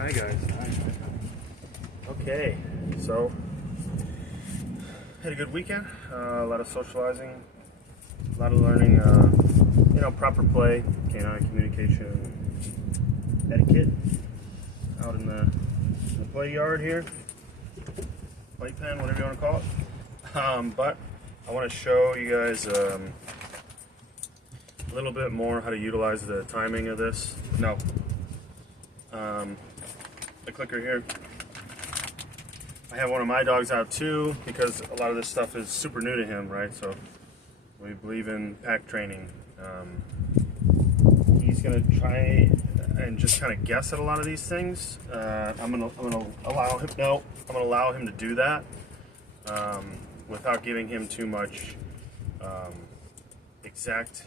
Hi guys. Okay, so had a good weekend. A lot of socializing, a lot of learning. Proper play, canine communication, etiquette out in the play yard here, playpen, whatever you want to call it. But I want to show you guys a little bit more how to utilize the timing of this. The clicker here. I have one of my dogs out too because a lot of this stuff is super new to him, right? So we believe in pack training. He's gonna try and just kind of guess at a lot of these things. I'm gonna allow him to do that without giving him too much exact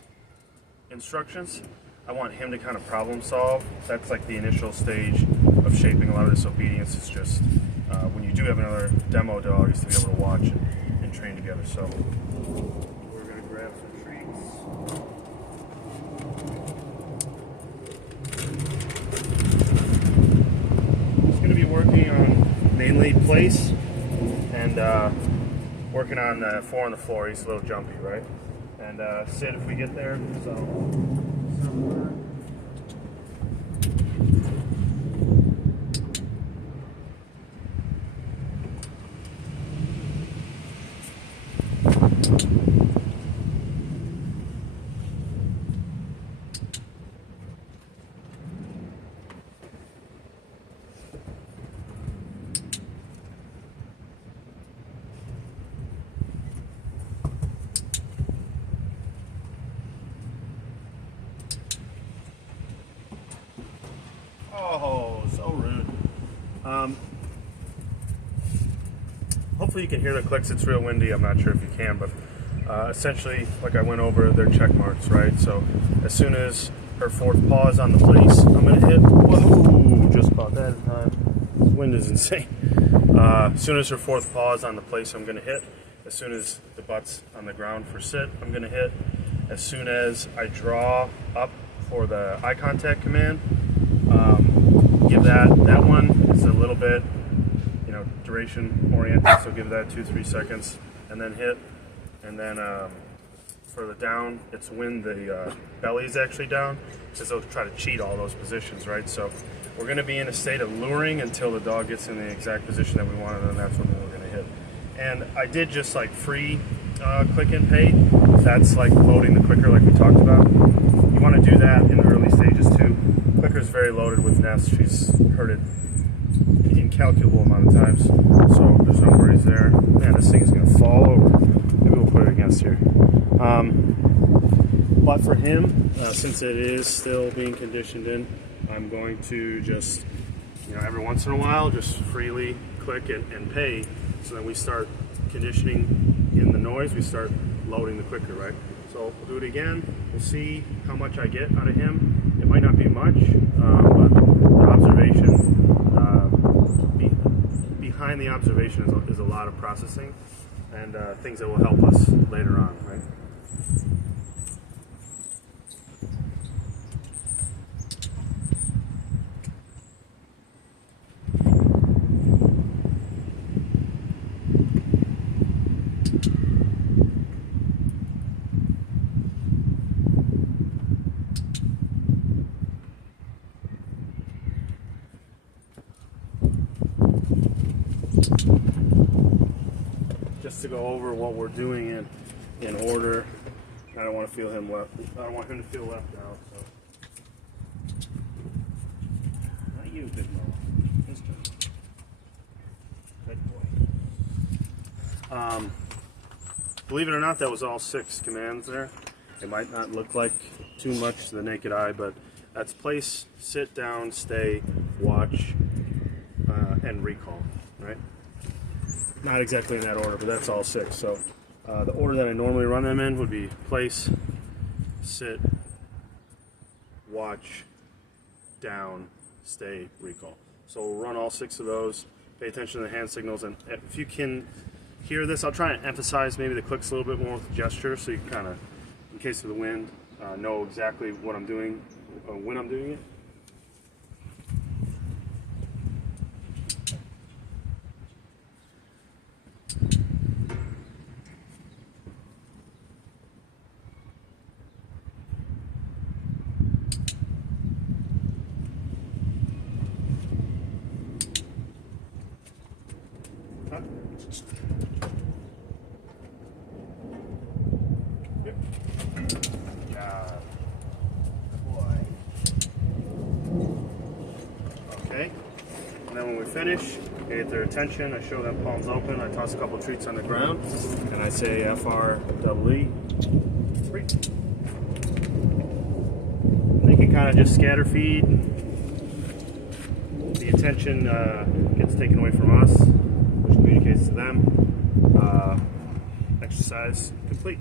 instructions. I want him to kind of problem solve. That's like the initial stage of shaping a lot of this obedience. It's just when you do have another demo dog, is to be able to watch and train together. So we're gonna grab some treats. Just gonna be working on mainly place and working on 4 on the floor. He's a little jumpy, right? And sit if we get there. So. Oh, so rude. Hopefully you can hear the clicks. It's real windy. I'm not sure if you can, but essentially, like I went over, they're check marks, right? So as soon as her 4th paw is on the place, I'm going to hit. Whoa, just caught that in time. This wind is insane. As soon as her 4th paw is on the place, I'm going to hit. As soon as the butt's on the ground for sit, I'm going to hit. As soon as I draw up for the eye contact command, give that one is a little bit, duration oriented, so give that 2-3 seconds and then hit. And then for the down, it's when the belly is actually down, because they'll try to cheat all those positions, right? So we're going to be in a state of luring until the dog gets in the exact position that we want, and then that's when we're going to hit. And I did just like free click and pay. That's like loading the clicker like we talked about. You want to do that in the early stages too. Clicker's very loaded with nests. She's heard it an incalculable amount of times, so there's no worries there. Man, this thing is going to fall over. Maybe we'll put it against here. But for him, since it is still being conditioned in, I'm going to just, every once in a while, just freely click and pay, so that we start conditioning in the noise, we start loading the clicker, right? So we'll do it again. We'll see how much I get out of him. It might not be much, but the observation, behind the observation is a lot of processing and things that will help us later on, right? Just to go over what we're doing in order. I don't want to feel him left. I don't want him to feel left out. So, not you, big Mo. His turn. Good boy. Believe it or not, that was all 6 commands there. It might not look like too much to the naked eye, but that's place, sit down, stay, watch, and recall. Right? Not exactly in that order, but that's all 6. So the order that I normally run them in would be place, sit, watch, down, stay, recall. So we'll run all 6 of those. Pay attention to the hand signals, and if you can hear this, I'll try and emphasize maybe the clicks a little bit more with gesture, so you can kind of, in case of the wind, know exactly what I'm doing when I'm doing it. Okay? And then when we finish, I get their attention, I show them palms open, I toss a couple treats on the ground, and I say FREE. Free. They can kind of just scatter feed. The attention gets taken away from us, which communicates to them. Exercise complete.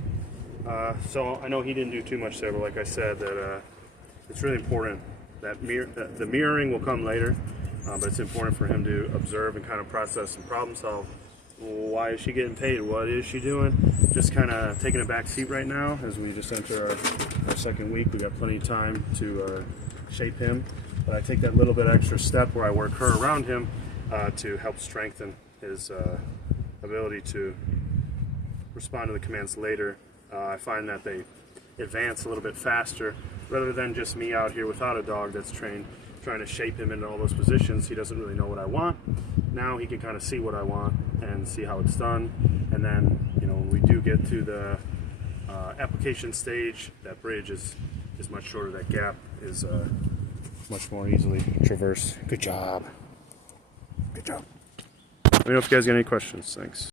So I know he didn't do too much there, but like I said, that it's really important that the mirroring will come later, but it's important for him to observe and kind of process and problem solve. Why is she getting paid? What is she doing? Just kind of taking a back seat right now as we just enter our second week. We got plenty of time to shape him, but I take that little bit extra step where I work her around him to help strengthen his ability to respond to the commands later. I find that they advance a little bit faster rather than just me out here without a dog that's trained, trying to shape him into all those positions. He doesn't really know what I want. Now he can kind of see what I want and see how it's done. And then, you know, when we do get to the application stage, that bridge is much shorter. That gap is much more easily traversed. Good job. Good job. Let me know if you guys got any questions. Thanks.